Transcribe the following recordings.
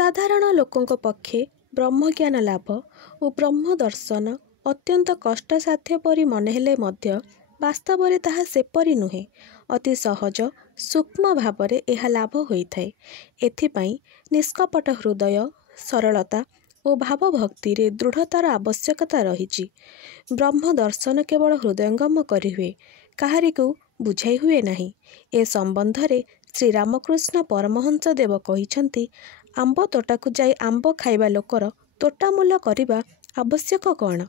ସାଧାରଣ ଲୋକଙ୍କ ପକ୍ଷେ ବ୍ରହ୍ମଜ୍ଞାନ ଲାଭ ଓ ବ୍ରହ୍ମ ଦର୍ଶନ ଅତ୍ୟନ୍ତ କଷ୍ଟସାଧ୍ୟ ପରି ମନେହେଲେ ମଧ୍ୟ ବାସ୍ତବରେ ତାହା ସେପରି ନୁହେଁ। ଅତି ସହଜ ସୂକ୍ଷ୍ମ ଭାବରେ ଏହା ଲାଭ ହୋଇଥାଏ। ଏଥିପାଇଁ ନିଷ୍କପଟ ହୃଦୟ, ସରଳତା ଓ ଭାବଭକ୍ତିରେ ଦୃଢ଼ତାର ଆବଶ୍ୟକତା ରହିଛି। ବ୍ରହ୍ମ ଦର୍ଶନ କେବଳ ହୃଦୟଙ୍ଗମ କରିହୁଏ, କାହାରିକୁ ବୁଝାଇ ହୁଏ ନାହିଁ। ଏ ସମ୍ବନ୍ଧରେ ଶ୍ରୀରାମକୃଷ୍ଣ ପରମହଂସ ଦେବ କହିଛନ୍ତି, ଆମ୍ବ ତୋଟାକୁ ଯାଇ ଆମ୍ବ ଖାଇବା ଲୋକର ତୋଟାମୂଲ କରିବା ଆବଶ୍ୟକ କ'ଣ?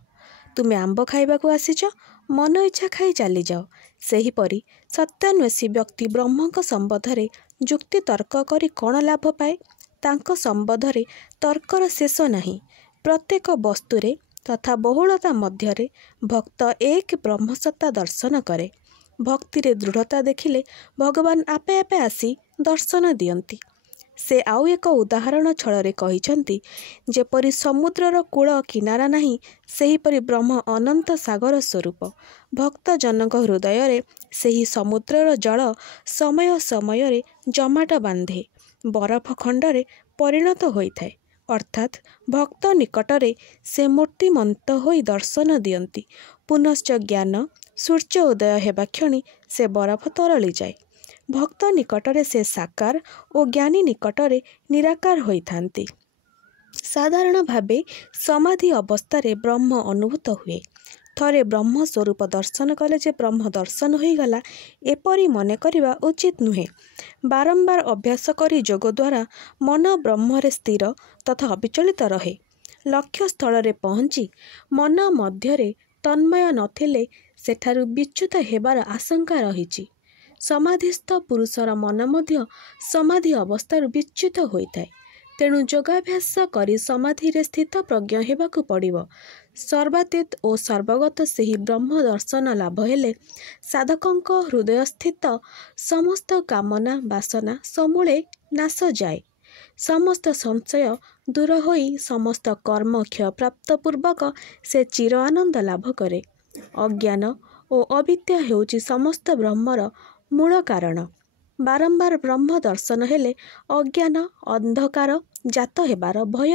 ତୁମେ ଆମ୍ବ ଖାଇବାକୁ ଆସିଛ, ମନ ଇଚ୍ଛା ଖାଇ ଚାଲିଯାଅ। ସେହିପରି ସତ୍ୟାନ୍ୱେଷୀ ବ୍ୟକ୍ତି ବ୍ରହ୍ମଙ୍କ ସମ୍ବନ୍ଧରେ ଯୁକ୍ତି ତର୍କ କରି କ'ଣ ଲାଭ ପାଏ? ତାଙ୍କ ସମ୍ବନ୍ଧରେ ତର୍କର ଶେଷ ନାହିଁ। ପ୍ରତ୍ୟେକ ବସ୍ତୁରେ ତଥା ବହୁଳତା ମଧ୍ୟରେ ଭକ୍ତ ଏକ ବ୍ରହ୍ମସତ୍ତା ଦର୍ଶନ କରେ। ଭକ୍ତିରେ ଦୃଢ଼ତା ଦେଖିଲେ ଭଗବାନ ଆପେ ଆପେ ଆସି ଦର୍ଶନ ଦିଅନ୍ତି। ସେ ଆଉ ଏକ ଉଦାହରଣ ଛଳରେ କହିଛନ୍ତି, ଯେପରି ସମୁଦ୍ରର କୂଳ କିନାରା ନାହିଁ, ସେହିପରି ବ୍ରହ୍ମ ଅନନ୍ତ ସାଗର ସ୍ୱରୂପ। ଭକ୍ତଜନଙ୍କ ହୃଦୟରେ ସେହି ସମୁଦ୍ରର ଜଳ ସମୟ ସମୟରେ ଜମାଟ ବାନ୍ଧେ, ବରଫ ଖଣ୍ଡରେ ପରିଣତ ହୋଇଥାଏ। ଅର୍ଥାତ୍ ଭକ୍ତ ନିକଟରେ ସେ ମୂର୍ତ୍ତିମନ୍ତ ହୋଇ ଦର୍ଶନ ଦିଅନ୍ତି। ପୁନଶ୍ଚ ଜ୍ଞାନ ସୂର୍ଯ୍ୟ ଉଦୟ ହେବା କ୍ଷଣି ସେ ବରଫ ତରଳିଯାଏ। ଭକ୍ତ ନିକଟରେ ସେ ସାକାର ଓ ଜ୍ଞାନୀ ନିକଟରେ ନିରାକାର ହୋଇଥାନ୍ତି। ସାଧାରଣ ଭାବେ ସମାଧି ଅବସ୍ଥାରେ ବ୍ରହ୍ମ ଅନୁଭୂତ ହୁଏ। ଥରେ ବ୍ରହ୍ମ ସ୍ୱରୂପ ଦର୍ଶନ କଲେ ଯେ ବ୍ରହ୍ମ ଦର୍ଶନ ହୋଇଗଲା, ଏପରି ମନେ କରିବା ଉଚିତ ନୁହେଁ। ବାରମ୍ବାର ଅଭ୍ୟାସ କରି ଯୋଗ ଦ୍ୱାରା ମନ ବ୍ରହ୍ମରେ ସ୍ଥିର ତଥା ଅବିଚଳିତ ରହେ। ଲକ୍ଷ୍ୟସ୍ଥଳରେ ପହଞ୍ଚି ମନ ମଧ୍ୟରେ ତନ୍ମୟ ନଥିଲେ ସେଠାରୁ ବିଚ୍ୟୁତ ହେବାର ଆଶଙ୍କା ରହିଛି। ସମାଧିସ୍ଥ ପୁରୁଷର ମନ ମଧ୍ୟ ସମାଧି ଅବସ୍ଥାରୁ ବିଚ୍ୟୁତ ହୋଇଥାଏ। ତେଣୁ ଯୋଗାଭ୍ୟାସ କରି ସମାଧିରେ ସ୍ଥିତପ୍ରଜ୍ଞ ହେବାକୁ ପଡ଼ିବ। ସର୍ବାତୀତ ଓ ସର୍ବଗତ ସେହି ବ୍ରହ୍ମ ଦର୍ଶନ ଲାଭ ହେଲେ ସାଧକଙ୍କ ହୃଦୟସ୍ଥିତ ସମସ୍ତ କାମନା ବାସନା ସମୂଳେ ନାଶ ଯାଏ। ସମସ୍ତ ସଂଶୟ ଦୂର ହୋଇ ସମସ୍ତ କର୍ମ କ୍ଷୟପ୍ରାପ୍ତ ପୂର୍ବକ ସେ ଚିର ଆନନ୍ଦ ଲାଭ କରେ। ଅଜ୍ଞାନ ଓ ଅବିଦ୍ୟା ହେଉଛି ସମସ୍ତ ବ୍ରହ୍ମର ମୂଳ କାରଣ। ବାରମ୍ବାର ବ୍ରହ୍ମ ଦର୍ଶନ ହେଲେ ଅଜ୍ଞାନ ଅନ୍ଧକାର ଜାତ ହେବାର ଭୟ